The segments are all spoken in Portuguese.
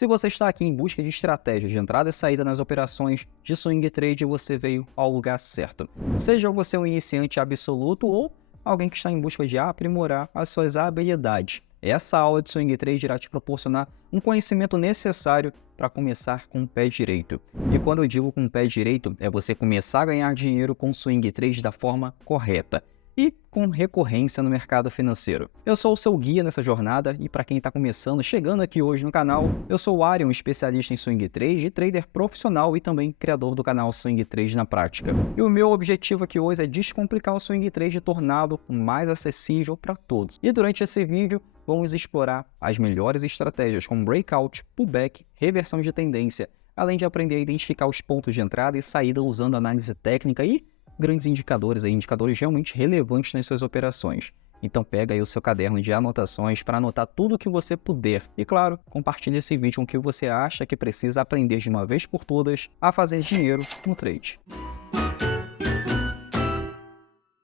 Se você está aqui em busca de estratégias de entrada e saída nas operações de swing trade, você veio ao lugar certo. Seja você um iniciante absoluto ou alguém que está em busca de aprimorar as suas habilidades. Essa aula de swing trade irá te proporcionar um conhecimento necessário para começar com o pé direito. E quando eu digo com o pé direito, é você começar a ganhar dinheiro com swing trade da forma correta e com recorrência no mercado financeiro. Eu sou o seu guia nessa jornada e para quem está começando, chegando aqui hoje no canal, eu sou o Arion, especialista em swing trade e trader profissional e também criador do canal Swing Trade na Prática. E o meu objetivo aqui hoje é descomplicar o swing trade e torná-lo mais acessível para todos. E durante esse vídeo, vamos explorar as melhores estratégias como breakout, pullback, reversão de tendência, além de aprender a identificar os pontos de entrada e saída usando análise técnica e grandes indicadores, indicadores realmente relevantes nas suas operações. Então pega aí o seu caderno de anotações para anotar tudo o que você puder. E claro, compartilhe esse vídeo com o que você acha que precisa aprender de uma vez por todas a fazer dinheiro no trade.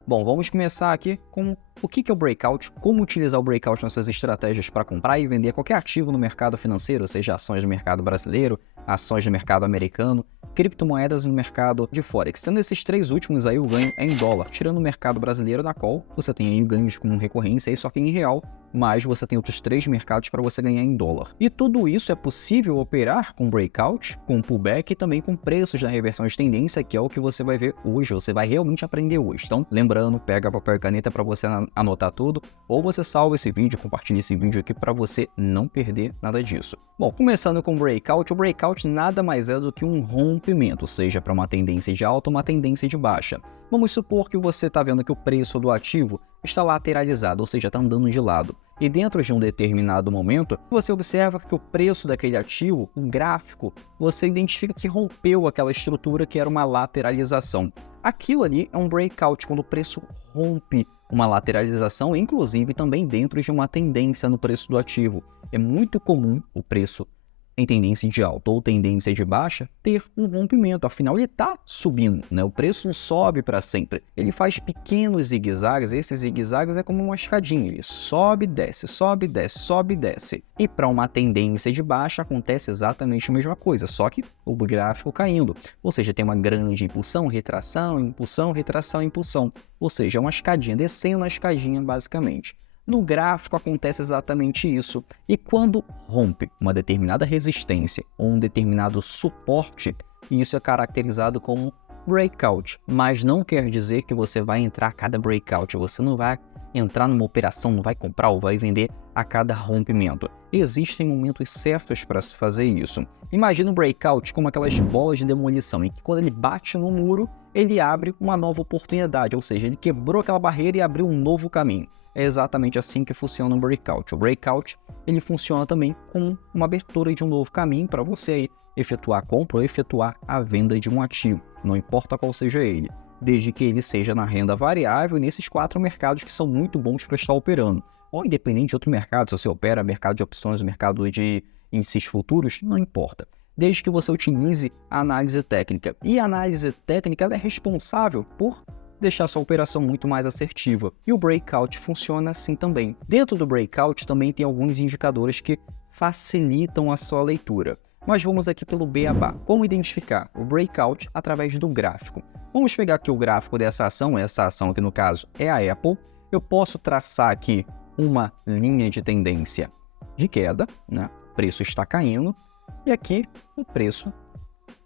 Bom, vamos começar aqui com o que é o breakout, como utilizar o breakout nas suas estratégias para comprar e vender qualquer ativo no mercado financeiro, seja ações do mercado brasileiro, ações do mercado americano, criptomoedas no mercado de Forex. Sendo esses três últimos aí, o ganho é em dólar, tirando o mercado brasileiro, na qual você tem aí ganhos com recorrência, aí só que em real, mas você tem outros três mercados para você ganhar em dólar. E tudo isso é possível operar com breakout, com pullback e também com preços da reversão de tendência, que é o que você vai ver hoje, você vai realmente aprender hoje. Então, lembrando, pega papel e caneta para você anotar tudo, ou você salva esse vídeo, compartilha esse vídeo aqui para você não perder nada disso. Bom, começando com o breakout nada mais é do que um rompimento, seja para uma tendência de alta ou uma tendência de baixa. Vamos supor que você está vendo que o preço do ativo está lateralizado, ou seja, está andando de lado. E dentro de um determinado momento, você observa que o preço daquele ativo, um gráfico, você identifica que rompeu aquela estrutura que era uma lateralização. Aquilo ali é um breakout, quando o preço rompe uma lateralização, inclusive também dentro de uma tendência no preço do ativo. É muito comum o preço em tendência de alta ou tendência de baixa ter um rompimento, afinal ele está subindo, né? O preço não sobe para sempre, ele faz pequenos zigue-zagues, esses zigue-zagues é como uma escadinha, ele sobe, desce, sobe, desce, sobe, desce. E para uma tendência de baixa acontece exatamente a mesma coisa, só que o gráfico caindo, ou seja, tem uma grande impulsão, retração, impulsão, retração, impulsão, ou seja, é uma escadinha, descendo a escadinha basicamente. No gráfico acontece exatamente isso, e quando rompe uma determinada resistência ou um determinado suporte, isso é caracterizado como breakout, mas não quer dizer que você vai entrar a cada breakout, você não vai entrar numa operação, não vai comprar ou vai vender a cada rompimento. Existem momentos certos para se fazer isso. Imagina o breakout como aquelas bolas de demolição, em que quando ele bate no muro, ele abre uma nova oportunidade, ou seja, ele quebrou aquela barreira e abriu um novo caminho. É exatamente assim que funciona o breakout. O breakout ele funciona também como uma abertura de um novo caminho para você aí efetuar a compra ou efetuar a venda de um ativo, não importa qual seja ele, desde que ele seja na renda variável nesses quatro mercados que são muito bons para estar operando. Ou independente de outro mercado, se você opera mercado de opções, mercado de índices futuros, não importa. Desde que você utilize a análise técnica. E a análise técnica ela é responsável por deixar sua operação muito mais assertiva. E o breakout funciona assim também. Dentro do breakout também tem alguns indicadores que facilitam a sua leitura. Mas vamos aqui pelo beabá. Como identificar o breakout através do gráfico? Vamos pegar aqui o gráfico dessa ação, essa ação aqui no caso é a Apple. Eu posso traçar aqui uma linha de tendência de queda, né? O preço está caindo e aqui o preço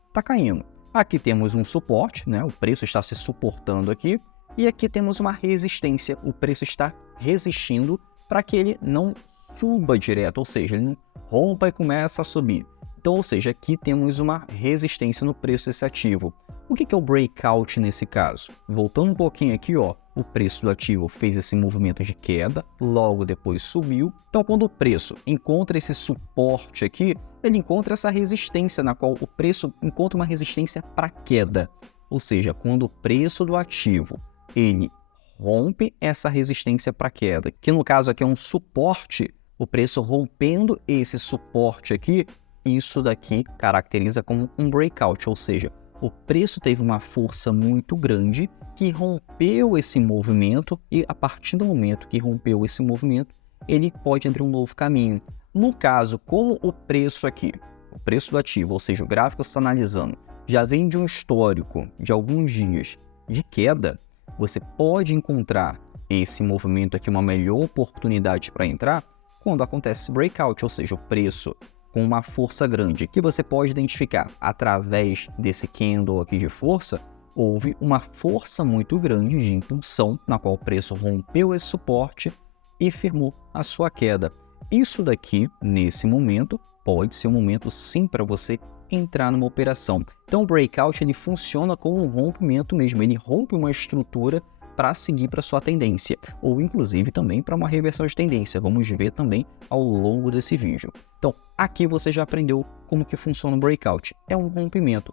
está caindo. Aqui temos um suporte, né? O preço está se suportando aqui. E aqui temos uma resistência, o preço está resistindo para que ele não suba direto, ou seja, ele não rompa e começa a subir. Então, ou seja, aqui temos uma resistência no preço desse ativo. O que é o breakout nesse caso? Voltando um pouquinho aqui, ó, o preço do ativo fez esse movimento de queda, logo depois subiu. Então, quando o preço encontra esse suporte aqui, ele encontra essa resistência na qual o preço encontra uma resistência para queda. Ou seja, quando o preço do ativo ele rompe essa resistência para queda, que no caso aqui é um suporte, o preço rompendo esse suporte aqui, isso daqui caracteriza como um breakout, ou seja, o preço teve uma força muito grande que rompeu esse movimento e a partir do momento que rompeu esse movimento, ele pode abrir um novo caminho. No caso, como o preço aqui, o preço do ativo, ou seja, o gráfico que você está analisando, já vem de um histórico de alguns dias de queda, você pode encontrar esse movimento aqui, uma melhor oportunidade para entrar, quando acontece esse breakout, ou seja, o preço com uma força grande, que você pode identificar através desse candle aqui de força, houve uma força muito grande de impulsão, na qual o preço rompeu esse suporte e firmou a sua queda. Isso daqui, nesse momento, pode ser um momento sim para você entrar numa operação. Então o breakout ele funciona como um rompimento mesmo, ele rompe uma estrutura para seguir para sua tendência, ou inclusive também para uma reversão de tendência. Vamos ver também ao longo desse vídeo. Então, aqui você já aprendeu como que funciona o breakout. É um rompimento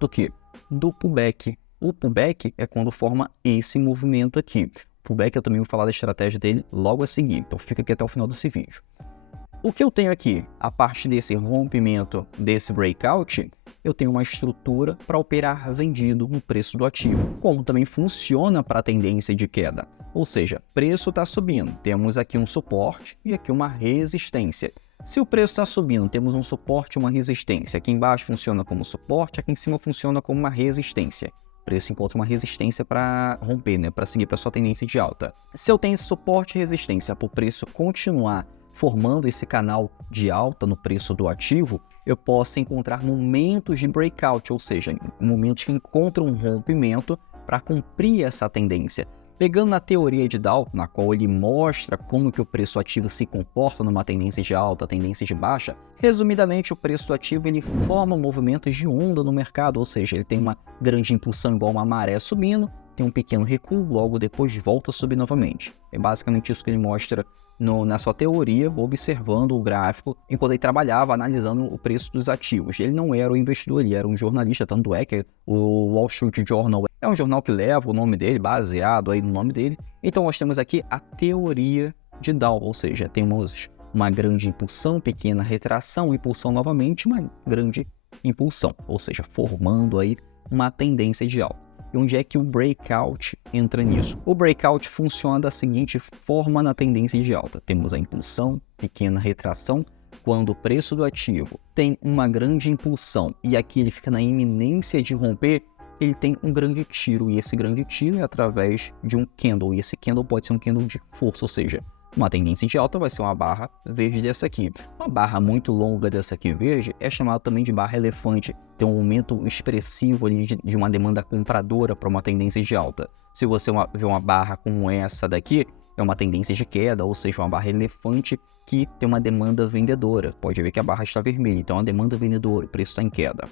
do quê? Do pullback. O pullback é quando forma esse movimento aqui. O pullback eu também vou falar da estratégia dele logo a seguir, então fica aqui até o final desse vídeo. O que eu tenho aqui, a partir desse rompimento, desse breakout, eu tenho uma estrutura para operar vendido no preço do ativo, como também funciona para a tendência de queda. Ou seja, preço está subindo, temos aqui um suporte e aqui uma resistência. Se o preço está subindo, temos um suporte e uma resistência. Aqui embaixo funciona como suporte, aqui em cima funciona como uma resistência. O preço encontra uma resistência para romper, para seguir para sua tendência de alta. Se eu tenho esse suporte e resistência para o preço continuar formando esse canal de alta no preço do ativo, eu posso encontrar momentos de breakout, ou seja, momentos que encontram um rompimento para cumprir essa tendência. Pegando na teoria de Dow, na qual ele mostra como que o preço ativo se comporta numa tendência de alta, tendência de baixa, resumidamente o preço ativo ele forma movimentos de onda no mercado, ou seja, ele tem uma grande impulsão igual uma maré subindo, tem um pequeno recuo, logo depois volta a subir novamente. É basicamente isso que ele mostra na sua teoria, observando o gráfico, enquanto ele trabalhava analisando o preço dos ativos. Ele não era um investidor, ele era um jornalista, tanto é que o Wall Street Journal é um jornal que leva o nome dele, baseado aí no nome dele. Então nós temos aqui a teoria de Dow, ou seja, temos uma grande impulsão, pequena retração, impulsão novamente, uma grande impulsão, ou seja, formando aí uma tendência de alta. E onde é que o breakout entra nisso? O breakout funciona da seguinte forma na tendência de alta. Temos a impulsão, pequena retração, quando o preço do ativo tem uma grande impulsão e aqui ele fica na iminência de romper, ele tem um grande tiro, e esse grande tiro é através de um candle, e esse candle pode ser um candle de força, ou seja, uma tendência de alta vai ser uma barra verde dessa aqui. Uma barra muito longa dessa aqui verde é chamada também de barra elefante. Tem um aumento expressivo ali de uma demanda compradora para uma tendência de alta. Se você vê uma barra como essa daqui, é uma tendência de queda, ou seja, uma barra elefante que tem uma demanda vendedora. Pode ver que a barra está vermelha, então a demanda vendedora, o preço está em queda.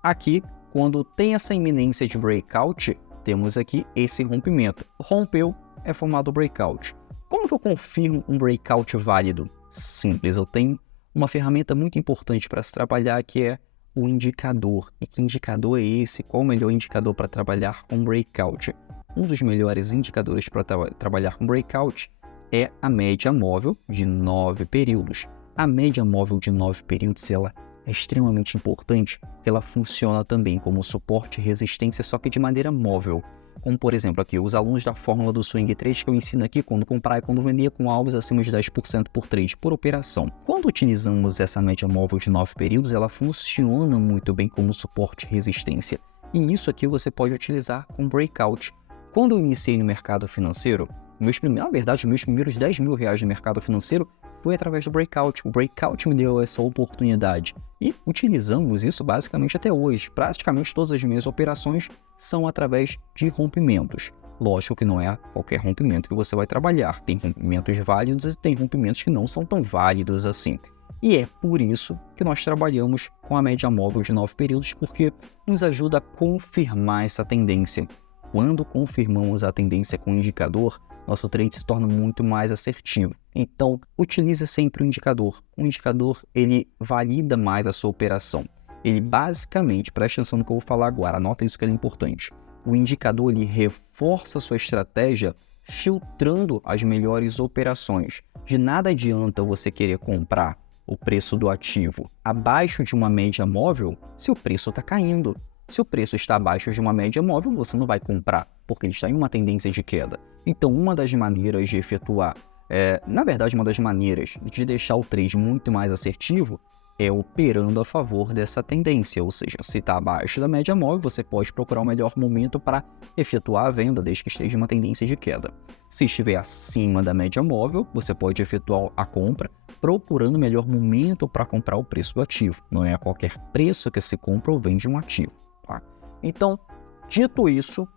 Aqui, quando tem essa iminência de breakout, temos aqui esse rompimento. Rompeu, é formado o breakout. Como que eu confirmo um breakout válido? Simples, eu tenho uma ferramenta muito importante para se trabalhar, que é o indicador. E que indicador é esse? Qual o melhor indicador para trabalhar com breakout? Um dos melhores indicadores para trabalhar com breakout é a média móvel de 9 períodos. A média móvel de 9 períodos ela é extremamente importante, porque ela funciona também como suporte e resistência, só que de maneira móvel. Como, por exemplo, aqui, os alunos da fórmula do Swing Trade que eu ensino aqui, quando comprar e quando vender com alvos acima de 10% por trade, por operação. Quando utilizamos essa média móvel de 9 períodos, ela funciona muito bem como suporte e resistência. E isso aqui você pode utilizar com breakout. Quando eu iniciei no mercado financeiro, meus primeiros 10 mil reais no mercado financeiro foi através do breakout. O breakout me deu essa oportunidade e utilizamos isso basicamente até hoje. Praticamente todas as minhas operações são através de rompimentos. Lógico que não é qualquer rompimento que você vai trabalhar. Tem rompimentos válidos e tem rompimentos que não são tão válidos assim. E é por isso que nós trabalhamos com a média móvel de 9 períodos, porque nos ajuda a confirmar essa tendência. Quando confirmamos a tendência com o indicador, nosso trade se torna muito mais assertivo. Então, utilize sempre o indicador. O indicador, ele valida mais a sua operação. Ele basicamente, preste atenção no que eu vou falar agora, anota isso que é importante. O indicador, ele reforça a sua estratégia filtrando as melhores operações. De nada adianta você querer comprar o preço do ativo abaixo de uma média móvel se o preço está caindo. Se o preço está abaixo de uma média móvel, você não vai comprar, porque ele está em uma tendência de queda. Então, uma das maneiras de efetuar Na verdade, uma das maneiras de deixar o trade muito mais assertivo é operando a favor dessa tendência, ou seja, se está abaixo da média móvel, você pode procurar o melhor momento para efetuar a venda, desde que esteja uma tendência de queda. Se estiver acima da média móvel, você pode efetuar a compra, procurando o melhor momento para comprar o preço do ativo. Não é a qualquer preço que se compra ou vende um ativo. Tá? Então, dito isso,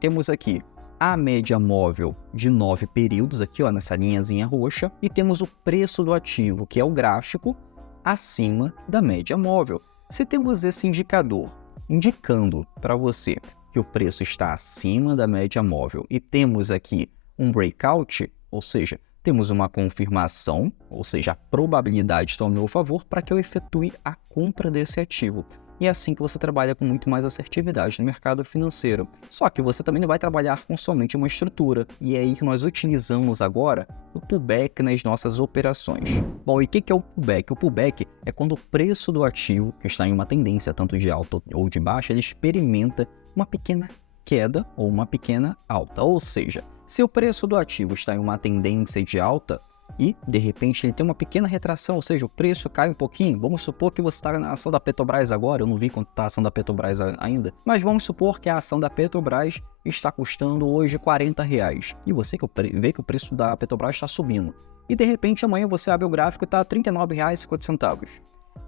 temos aqui a média móvel de 9 períodos, aqui ó, nessa linhazinha roxa, e temos o preço do ativo, que é o gráfico, acima da média móvel. Se temos esse indicador indicando para você que o preço está acima da média móvel e temos aqui um breakout, ou seja, temos uma confirmação, ou seja, a probabilidade está ao meu favor para que eu efetue a compra desse ativo. E é assim que você trabalha com muito mais assertividade no mercado financeiro. Só que você também não vai trabalhar com somente uma estrutura. E é aí que nós utilizamos agora o pullback nas nossas operações. Bom, e o que é o pullback? O pullback é quando o preço do ativo, que está em uma tendência tanto de alta ou de baixa, ele experimenta uma pequena queda ou uma pequena alta. Ou seja, se o preço do ativo está em uma tendência de alta, e, de repente, ele tem uma pequena retração, ou seja, o preço cai um pouquinho. Vamos supor que você está na ação da Petrobras agora, eu não vi quanto está a ação da Petrobras ainda, mas vamos supor que a ação da Petrobras está custando hoje R$40. E você vê que o preço da Petrobras está subindo. E, de repente, amanhã você abre o gráfico e está a R$39,50.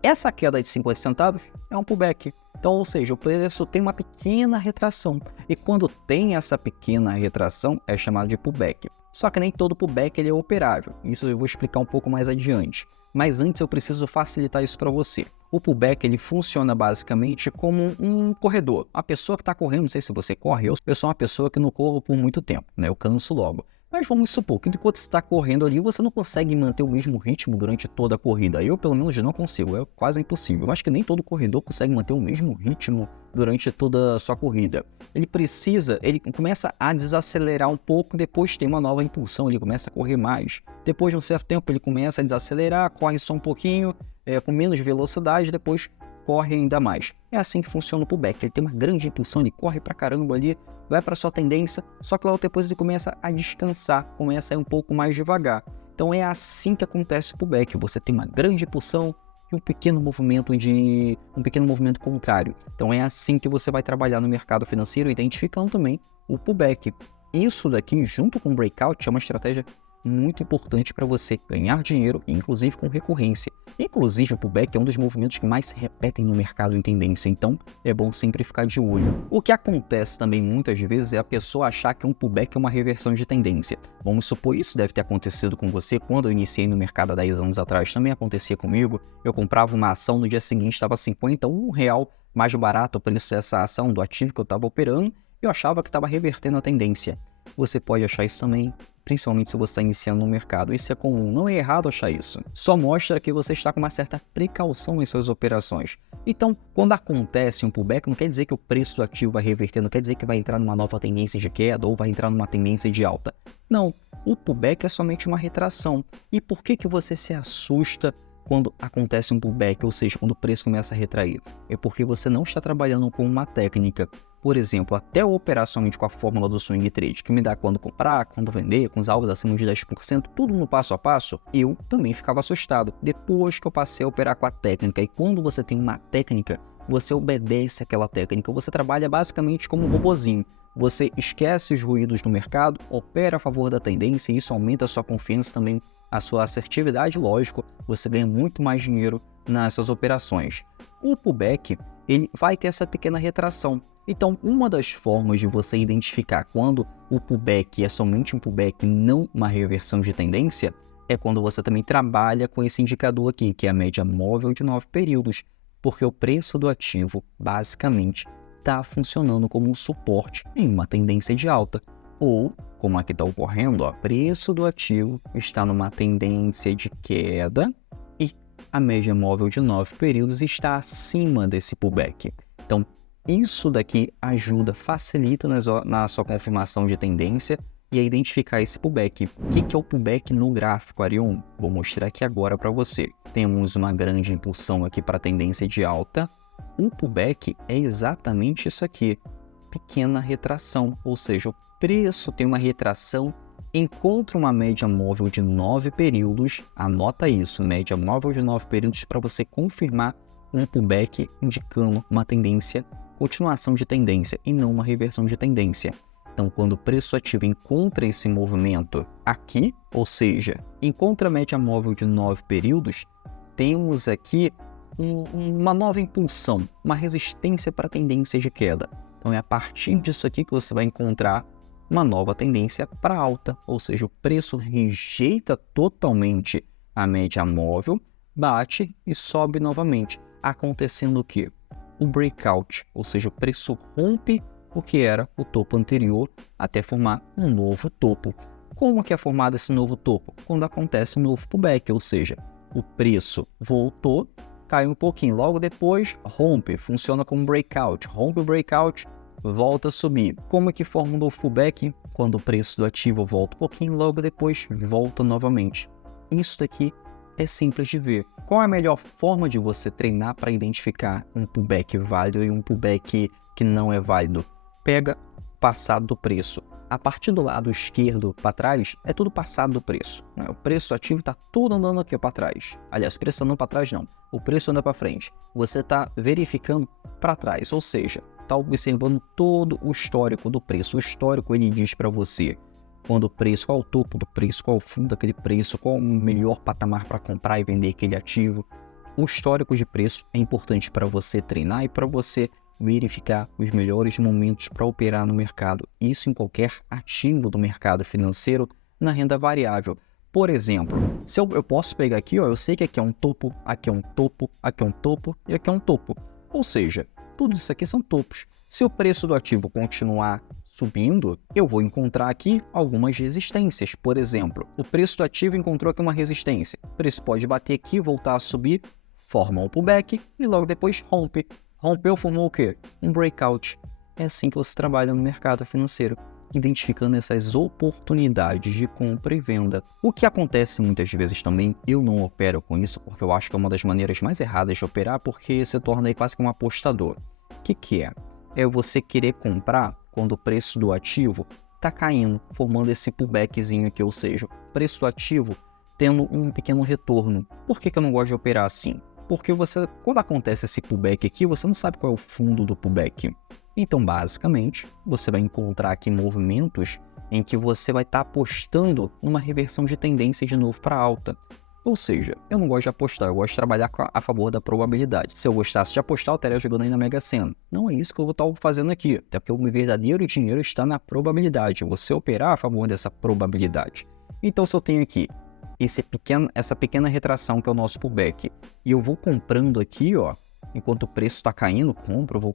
Essa queda de 50 centavos é um pullback. Então, ou seja, o preço tem uma pequena retração. E quando tem essa pequena retração, é chamado de pullback. Só que nem todo pullback ele é operável. Isso eu vou explicar um pouco mais adiante. Mas antes eu preciso facilitar isso para você. O pullback ele funciona basicamente como um corredor. A pessoa que está correndo, não sei se você corre, eu sou uma pessoa que não corro por muito tempo, né? Eu canso logo. Mas vamos supor que enquanto você está correndo ali, você não consegue manter o mesmo ritmo durante toda a corrida. Eu, pelo menos, já não consigo, é quase impossível. Eu acho que nem todo corredor consegue manter o mesmo ritmo durante toda a sua corrida. Ele começa a desacelerar um pouco, depois tem uma nova impulsão, ele começa a correr mais. Depois de um certo tempo, ele começa a desacelerar, corre só um pouquinho, com menos velocidade, depois corre ainda mais. É assim que funciona o pullback. Ele tem uma grande impulsão, ele corre pra caramba ali, vai para sua tendência, só que logo depois ele começa a descansar, começa a ir um pouco mais devagar. Então é assim que acontece o pullback. Você tem uma grande impulsão e um pequeno movimento contrário. Então é assim que você vai trabalhar no mercado financeiro, identificando também o pullback. Isso daqui, junto com o breakout, é uma estratégia muito importante para você ganhar dinheiro, inclusive com recorrência. Inclusive, o pullback é um dos movimentos que mais se repetem no mercado em tendência, então é bom sempre ficar de olho. O que acontece também muitas vezes é a pessoa achar que um pullback é uma reversão de tendência. Vamos supor, isso deve ter acontecido com você quando eu iniciei no mercado há 10 anos atrás, também acontecia comigo. Eu comprava uma ação, no dia seguinte estava R$51 mais barato o preço dessa ação do ativo que eu estava operando, e eu achava que estava revertendo a tendência. Você pode achar isso também, principalmente se você está iniciando no mercado. Isso é comum, não é errado achar isso. Só mostra que você está com uma certa precaução em suas operações. Então, quando acontece um pullback, não quer dizer que o preço do ativo vai reverter, não quer dizer que vai entrar numa nova tendência de queda ou vai entrar numa tendência de alta. Não, o pullback é somente uma retração. E por que você se assusta quando acontece um pullback, ou seja, quando o preço começa a retrair? É porque você não está trabalhando com uma técnica. Por exemplo, até eu operar somente com a fórmula do swing trade, que me dá quando comprar, quando vender, com os alvos acima de 10%, tudo no passo a passo, eu também ficava assustado. Depois que eu passei a operar com a técnica, e quando você tem uma técnica, você obedece àquela técnica, você trabalha basicamente como um robozinho. Você esquece os ruídos do mercado, opera a favor da tendência, e isso aumenta a sua confiança também, a sua assertividade, lógico, você ganha muito mais dinheiro nas suas operações. O pullback, ele vai ter essa pequena retração. Então, uma das formas de você identificar quando o pullback é somente um pullback e não uma reversão de tendência, é quando você também trabalha com esse indicador aqui, que é a média móvel de 9 períodos, porque o preço do ativo, basicamente, está funcionando como um suporte em uma tendência de alta. Ou, como aqui está ocorrendo, o preço do ativo está numa tendência de queda e a média móvel de 9 períodos está acima desse pullback. Então, isso daqui ajuda, facilita na sua confirmação de tendência e a identificar esse pullback. O que é o pullback no gráfico, Arion? Vou mostrar aqui agora para você. Temos uma grande impulsão aqui para a tendência de alta. O pullback é exatamente isso aqui, pequena retração, ou seja, o preço tem uma retração encontre uma média móvel de 9 períodos, anota isso, média móvel de 9 períodos para você confirmar um pullback indicando uma tendência, continuação de tendência e não uma reversão de tendência. Então, quando o preço ativo encontra esse movimento aqui, ou seja, encontra a média móvel de 9 períodos, temos aqui uma nova impulsão, uma resistência para tendências de queda. Então, é a partir disso aqui que você vai encontrar uma nova tendência para alta, ou seja, o preço rejeita totalmente a média móvel, bate e sobe novamente, acontecendo o quê? O breakout, ou seja, o preço rompe o que era o topo anterior até formar um novo topo. Como que é formado esse novo topo? Quando acontece um novo pullback, ou seja, o preço voltou, cai um pouquinho, logo depois rompe, funciona como breakout, rompe o breakout, volta a subir. Como é que forma um novo pullback? Quando o preço do ativo volta um pouquinho, logo depois volta novamente. Isso daqui é simples de ver. Qual é a melhor forma de você treinar para identificar um pullback válido e um pullback que não é válido? Pega o passado do preço. A partir do lado esquerdo para trás, é tudo passado do preço, né? O preço do ativo está tudo andando aqui para trás. Aliás, o preço andando para trás não. O preço anda para frente. Você está verificando para trás, ou seja, está observando todo o histórico do preço. O histórico ele diz para você quando o preço, qual é o topo do preço, qual é o fundo daquele preço, qual é o melhor patamar para comprar e vender aquele ativo. O histórico de preço é importante para você treinar e para você verificar os melhores momentos para operar no mercado. Isso em qualquer ativo do mercado financeiro na renda variável. Por exemplo, se eu posso pegar aqui, ó, eu sei que aqui é um topo, aqui é um topo, aqui é um topo e aqui é um topo. Ou seja, tudo isso aqui são topos. Se o preço do ativo continuar subindo, eu vou encontrar aqui algumas resistências. Por exemplo, o preço do ativo encontrou aqui uma resistência. O preço pode bater aqui, voltar a subir, forma um pullback e logo depois rompe. Rompeu, formou o quê? Um breakout. É assim que você trabalha no mercado financeiro, identificando essas oportunidades de compra e venda. O que acontece muitas vezes também, eu não opero com isso, porque eu acho que é uma das maneiras mais erradas de operar, porque se torna aí quase que um apostador. O que é? É você querer comprar quando o preço do ativo está caindo, formando esse pullbackzinho aqui, ou seja, o preço do ativo tendo um pequeno retorno. Por que eu não gosto de operar assim? Porque quando acontece esse pullback aqui, você não sabe qual é o fundo do pullback. Então, basicamente, você vai encontrar aqui movimentos em que você vai estar apostando numa reversão de tendência de novo para alta. Ou seja, eu não gosto de apostar, eu gosto de trabalhar a favor da probabilidade. Se eu gostasse de apostar, eu estaria jogando aí na Mega Sena. Não é isso que eu vou estar fazendo aqui, até porque o meu verdadeiro dinheiro está na probabilidade. Você operar a favor dessa probabilidade. Então, se eu tenho aqui essa pequena retração que é o nosso pullback, e eu vou comprando aqui, ó, enquanto o preço está caindo, vou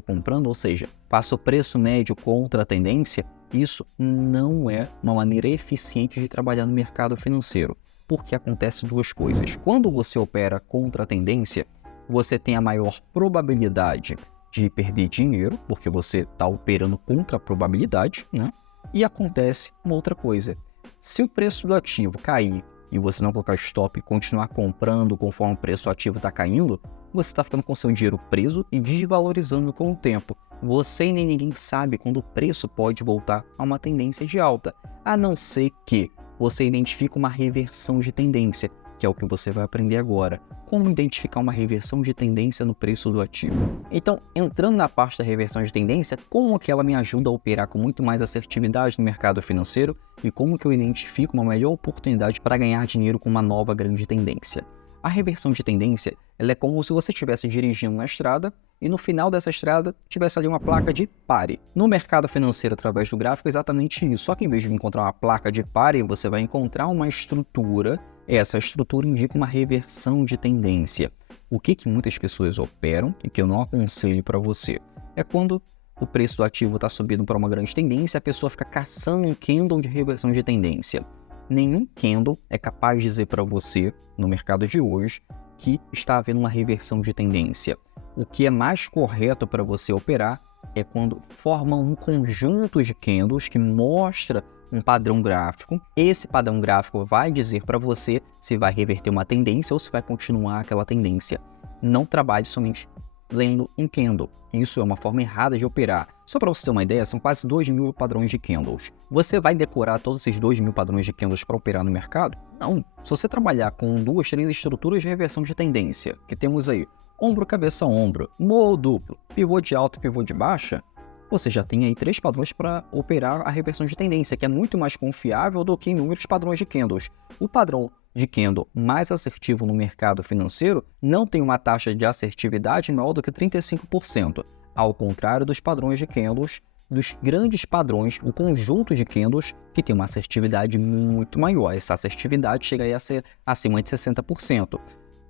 comprando, ou seja, passo o preço médio contra a tendência, isso não é uma maneira eficiente de trabalhar no mercado financeiro, porque acontece duas coisas. Quando você opera contra a tendência, você tem a maior probabilidade de perder dinheiro, porque você está operando contra a probabilidade, né? E acontece uma outra coisa. Se o preço do ativo cair e você não colocar stop e continuar comprando conforme o preço do ativo está caindo, você está ficando com seu dinheiro preso e desvalorizando com o tempo. Você e nem ninguém sabe quando o preço pode voltar a uma tendência de alta, a não ser que você identifique uma reversão de tendência, que é o que você vai aprender agora. Como identificar uma reversão de tendência no preço do ativo. Então, entrando na parte da reversão de tendência, como que ela me ajuda a operar com muito mais assertividade no mercado financeiro e como que eu identifico uma melhor oportunidade para ganhar dinheiro com uma nova grande tendência. A reversão de tendência, ela é como se você estivesse dirigindo na estrada e no final dessa estrada tivesse ali uma placa de pare. No mercado financeiro, através do gráfico, é exatamente isso. Só que em vez de encontrar uma placa de pare, você vai encontrar uma estrutura. Essa estrutura indica uma reversão de tendência. O que muitas pessoas operam e que eu não aconselho para você é quando o preço do ativo está subindo para uma grande tendência, a pessoa fica caçando um candle de reversão de tendência. Nenhum candle é capaz de dizer para você, no mercado de hoje, que está havendo uma reversão de tendência. O que é mais correto para você operar é quando formam um conjunto de candles que mostra um padrão gráfico. Esse padrão gráfico vai dizer para você se vai reverter uma tendência ou se vai continuar aquela tendência. Não trabalhe somente lendo um candle. Isso é uma forma errada de operar. Só para você ter uma ideia, são quase 2.000 padrões de candles. Você vai decorar todos esses 2.000 padrões de candles para operar no mercado? Não. Se você trabalhar com 2, 3 estruturas de reversão de tendência, que temos aí ombro, cabeça, ombro, morro duplo, pivô de alta e pivô de baixa, você já tem aí 3 padrões para operar a reversão de tendência, que é muito mais confiável do que inúmeros padrões de candles. O padrão de candle mais assertivo no mercado financeiro não tem uma taxa de assertividade maior do que 35%, ao contrário dos padrões de candles, dos grandes padrões, o conjunto de candles que tem uma assertividade muito maior. Essa assertividade chega aí a ser acima de 60%.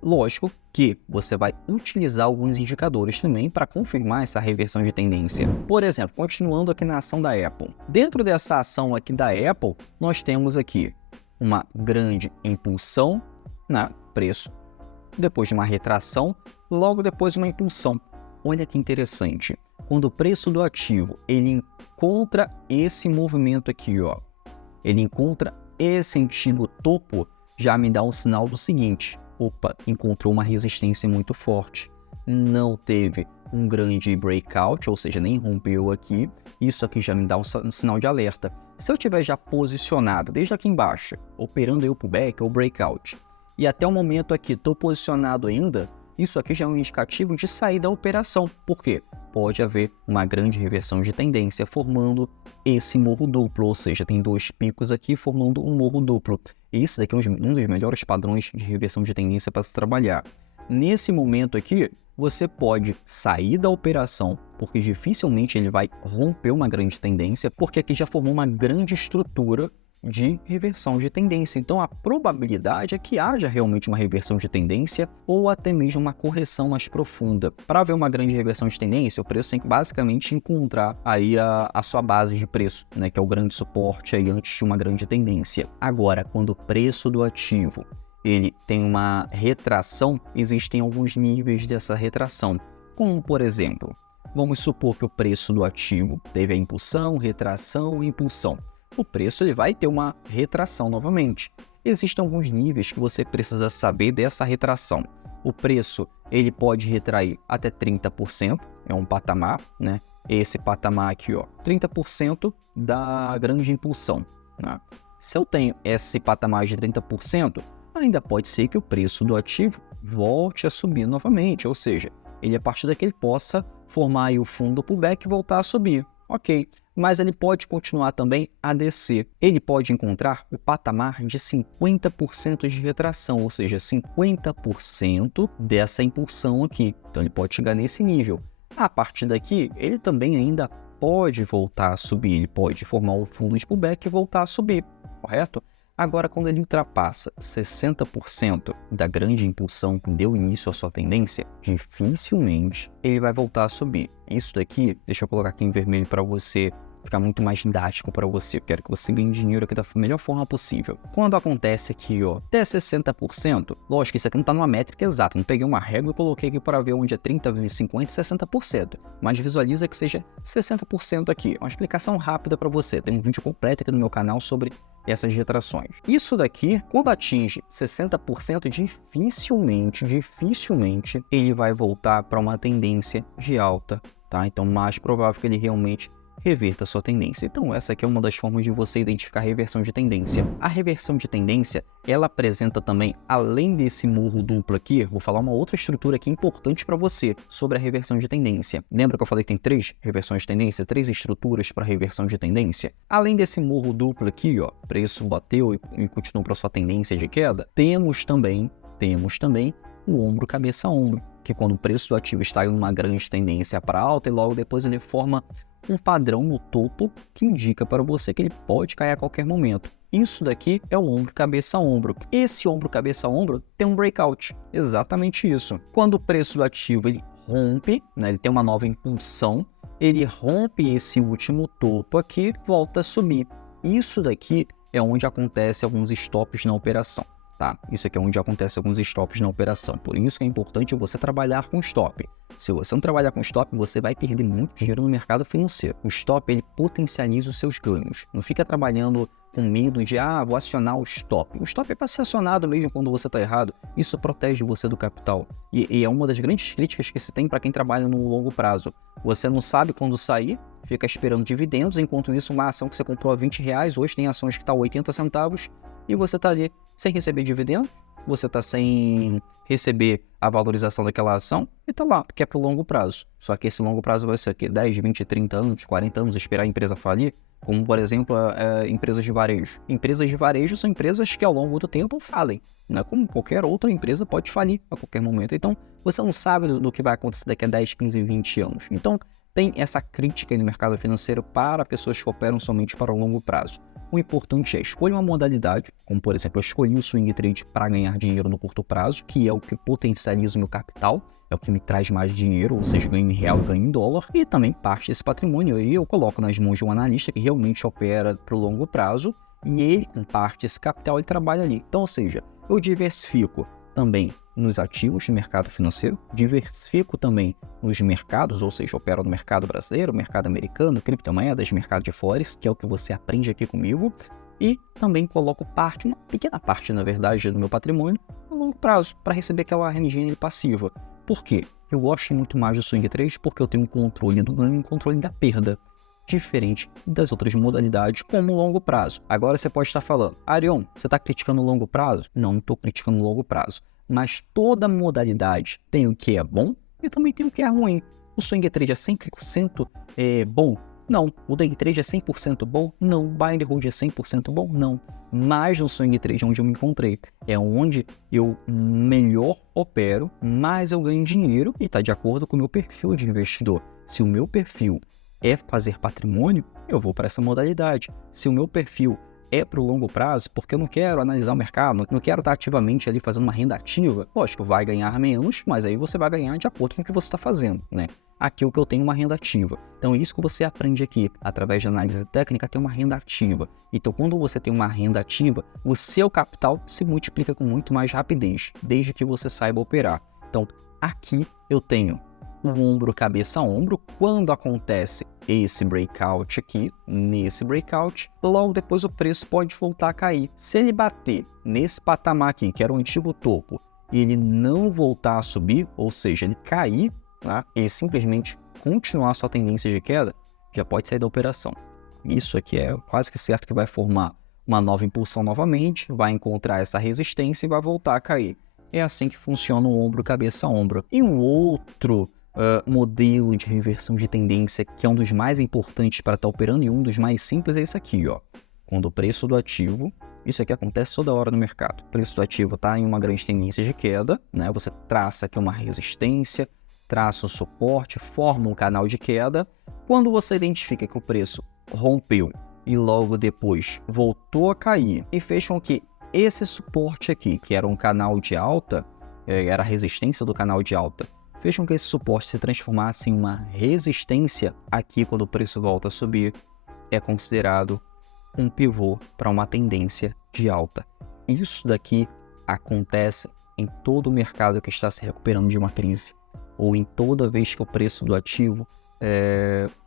Lógico que você vai utilizar alguns indicadores também para confirmar essa reversão de tendência. Por exemplo, continuando aqui na ação da Apple. Dentro dessa ação aqui da Apple, nós temos aqui uma grande impulsão no preço, depois de uma retração, logo depois uma impulsão. Olha que interessante, quando o preço do ativo ele encontra esse movimento aqui, ó, ele encontra esse antigo topo, já me dá um sinal do seguinte: opa, encontrou uma resistência muito forte, não teve um grande breakout, ou seja, nem rompeu aqui, isso aqui já me dá um sinal de alerta. Se eu tiver já posicionado desde aqui embaixo, operando aí o pullback ou breakout, e até o momento aqui estou posicionado ainda, isso aqui já é um indicativo de sair da operação. Por quê? Pode haver uma grande reversão de tendência formando esse morro duplo, ou seja, tem 2 picos aqui formando um morro duplo. E isso daqui é um dos melhores padrões de reversão de tendência para se trabalhar. Nesse momento aqui, você pode sair da operação, porque dificilmente ele vai romper uma grande tendência, porque aqui já formou uma grande estrutura de reversão de tendência. Então a probabilidade é que haja realmente uma reversão de tendência ou até mesmo uma correção mais profunda. Para haver uma grande reversão de tendência, o preço tem que basicamente encontrar aí a sua base de preço, né, que é o grande suporte aí antes de uma grande tendência. Agora, quando o preço do ativo ele tem uma retração, existem alguns níveis dessa retração, como por exemplo, vamos supor que o preço do ativo teve a impulsão, retração e impulsão. O preço ele vai ter uma retração novamente. Existem alguns níveis que você precisa saber dessa retração. O preço ele pode retrair até 30%, é um patamar, né? Esse patamar aqui, ó, 30% da grande impulsão, né? Se eu tenho esse patamar de 30%, ainda pode ser que o preço do ativo volte a subir novamente, ou seja, ele a partir daqui ele possa formar aí o fundo pullback e voltar a subir. Ok, mas ele pode continuar também a descer. Ele pode encontrar o patamar de 50% de retração, ou seja, 50% dessa impulsão aqui. Então ele pode chegar nesse nível. A partir daqui, ele também ainda pode voltar a subir, ele pode formar um fundo de pullback e voltar a subir, correto? Agora, quando ele ultrapassa 60% da grande impulsão que deu início à sua tendência, dificilmente ele vai voltar a subir. Isso daqui, deixa eu colocar aqui em vermelho para você ficar muito mais didático para você. Eu quero que você ganhe dinheiro aqui da melhor forma possível. Quando acontece aqui, ó, até 60%, lógico que isso aqui não está numa métrica exata. Não peguei uma régua e coloquei aqui para ver onde é 30, 50 e 60%. Mas visualiza que seja 60% aqui. Uma explicação rápida para você. Tem um vídeo completo aqui no meu canal sobre essas retrações. Isso daqui, quando atinge 60%, dificilmente ele vai voltar para uma tendência de alta, tá? Então, mais provável que ele realmente reverta a sua tendência. Então, essa aqui é uma das formas de você identificar a reversão de tendência. A reversão de tendência, ela apresenta também, além desse morro duplo aqui, vou falar uma outra estrutura aqui importante para você sobre a reversão de tendência. Lembra que eu falei que tem 3 reversões de tendência, 3 estruturas para reversão de tendência? Além desse morro duplo aqui, ó, preço bateu e continuou para sua tendência de queda, temos também o ombro, cabeça, ombro, que quando o preço do ativo está em uma grande tendência para alta e logo depois ele forma um padrão no topo que indica para você que ele pode cair a qualquer momento. Isso daqui é o ombro, cabeça, ombro. Esse ombro, cabeça, ombro tem um breakout. Exatamente isso. Quando o preço do ativo ele rompe, né, ele tem uma nova impulsão, ele rompe esse último topo aqui, volta a subir. Isso daqui é onde acontece alguns stops na operação. Tá? Isso aqui é onde acontece alguns stops na operação. Por isso que é importante você trabalhar com stop. Se você não trabalhar com stop, você vai perder muito dinheiro no mercado financeiro. O stop, ele potencializa os seus ganhos. Não fica trabalhando com medo de, vou acionar o stop. O stop é para ser acionado mesmo quando você está errado. Isso protege você do capital. E é uma das grandes críticas que se tem para quem trabalha no longo prazo. Você não sabe quando sair, fica esperando dividendos, enquanto isso uma ação que você comprou a R$20, hoje tem ações que estão a 80 centavos, e você está ali sem receber dividendo, você está sem receber a valorização daquela ação, e está lá, porque é para o longo prazo. Só que esse longo prazo vai ser o quê? 10, 20, 30 anos, 40 anos, esperar a empresa falir, como, por exemplo, empresas de varejo. Empresas de varejo são empresas que ao longo do tempo falem, né? Como qualquer outra empresa pode falir a qualquer momento. Então, você não sabe do que vai acontecer daqui a 10, 15, 20 anos. Então, tem essa crítica no mercado financeiro para pessoas que operam somente para o longo prazo. O importante é escolher uma modalidade, como por exemplo, eu escolhi o swing trade para ganhar dinheiro no curto prazo, que é o que potencializa o meu capital, é o que me traz mais dinheiro, ou seja, ganho em real, ganho em dólar, e também parte desse patrimônio aí eu coloco nas mãos de um analista que realmente opera para o longo prazo, e ele, com parte desse capital, ele trabalha ali. Então, ou seja, eu diversifico também nos ativos de mercado financeiro, diversifico também nos mercados, ou seja, opero no mercado brasileiro, mercado americano, criptomoedas, mercado de forex, que é o que você aprende aqui comigo, e também coloco parte, uma pequena parte, na verdade, do meu patrimônio no longo prazo, para receber aquela rendinha passiva. Por quê? Eu gosto muito mais do swing trade porque eu tenho um controle do ganho e um controle da perda, diferente das outras modalidades, como o longo prazo. Agora você pode estar falando, Arion, você está criticando o longo prazo? Não estou criticando o longo prazo, mas toda modalidade tem o que é bom e também tem o que é ruim. O swing trade é 100% bom? Não. O day trade é 100% bom? Não. O buy and hold é 100% bom? Não. Mas no swing trade é onde eu me encontrei. É onde eu melhor opero, mais eu ganho dinheiro e está de acordo com o meu perfil de investidor. Se o meu perfil é fazer patrimônio, eu vou para essa modalidade. Se o meu perfil é para o longo prazo, porque eu não quero analisar o mercado, não quero estar ativamente ali fazendo uma renda ativa, lógico, vai ganhar menos, mas aí você vai ganhar de acordo com o que você está fazendo, né? Aqui o que eu tenho uma renda ativa. Então, isso que você aprende aqui, através de análise técnica, tem uma renda ativa. Então, quando você tem uma renda ativa, o seu capital se multiplica com muito mais rapidez, desde que você saiba operar. Então, aqui eu tenho o ombro, cabeça, ombro. Quando acontece esse breakout aqui, nesse breakout, logo depois o preço pode voltar a cair. Se ele bater nesse patamar aqui, que era o antigo topo, e ele não voltar a subir, ou seja, ele cair, tá? Ele simplesmente continuar sua tendência de queda, já pode sair da operação. Isso aqui é quase que certo que vai formar uma nova impulsão novamente, vai encontrar essa resistência e vai voltar a cair. É assim que funciona o ombro, cabeça, ombro. E um outro modelo de reversão de tendência, que é um dos mais importantes para estar operando, e um dos mais simples é esse aqui, ó. Quando o preço do ativo, isso aqui acontece toda hora no mercado, o preço do ativo está em uma grande tendência de queda, né? Você traça aqui uma resistência, traça um suporte, forma um canal de queda. Quando você identifica que o preço rompeu e logo depois voltou a cair e fez com que esse suporte aqui, que era um canal de alta, era a resistência do canal de alta, fez com que esse suporte se transformasse em uma resistência, aqui quando o preço volta a subir, é considerado um pivô para uma tendência de alta. Isso daqui acontece em todo o mercado que está se recuperando de uma crise, ou em toda vez que o preço do ativo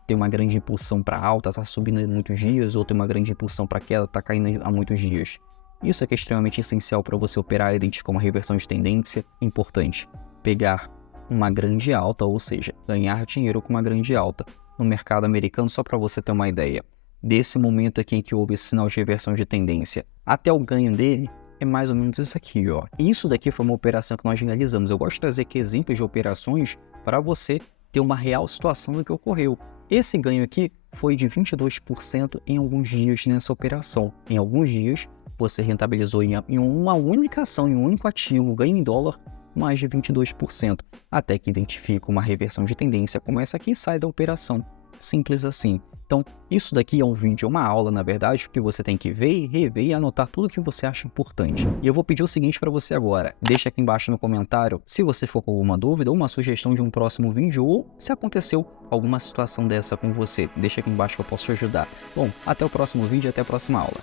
tem uma grande impulsão para alta, está subindo há muitos dias, ou tem uma grande impulsão para queda, está caindo há muitos dias. Isso aqui é extremamente essencial para você operar e identificar uma reversão de tendência importante. Pegar uma grande alta, ou seja, ganhar dinheiro com uma grande alta no mercado americano, só para você ter uma ideia. Desse momento aqui em que houve esse sinal de reversão de tendência até o ganho dele, é mais ou menos isso aqui, ó. Isso daqui foi uma operação que nós realizamos. Eu gosto de trazer aqui exemplos de operações para você ter uma real situação do que ocorreu. Esse ganho aqui foi de 22% em alguns dias nessa operação. Em alguns dias, você rentabilizou em uma única ação, em um único ativo, ganho em dólar, mais de 22%, até que identifica uma reversão de tendência como essa aqui e sai da operação. Simples assim. Então, isso daqui é um vídeo, uma aula, na verdade, que você tem que ver e rever e anotar tudo que você acha importante. E eu vou pedir o seguinte para você agora. Deixa aqui embaixo no comentário se você ficou com alguma dúvida ou uma sugestão de um próximo vídeo, ou se aconteceu alguma situação dessa com você. Deixa aqui embaixo que eu posso te ajudar. Bom, até o próximo vídeo e até a próxima aula.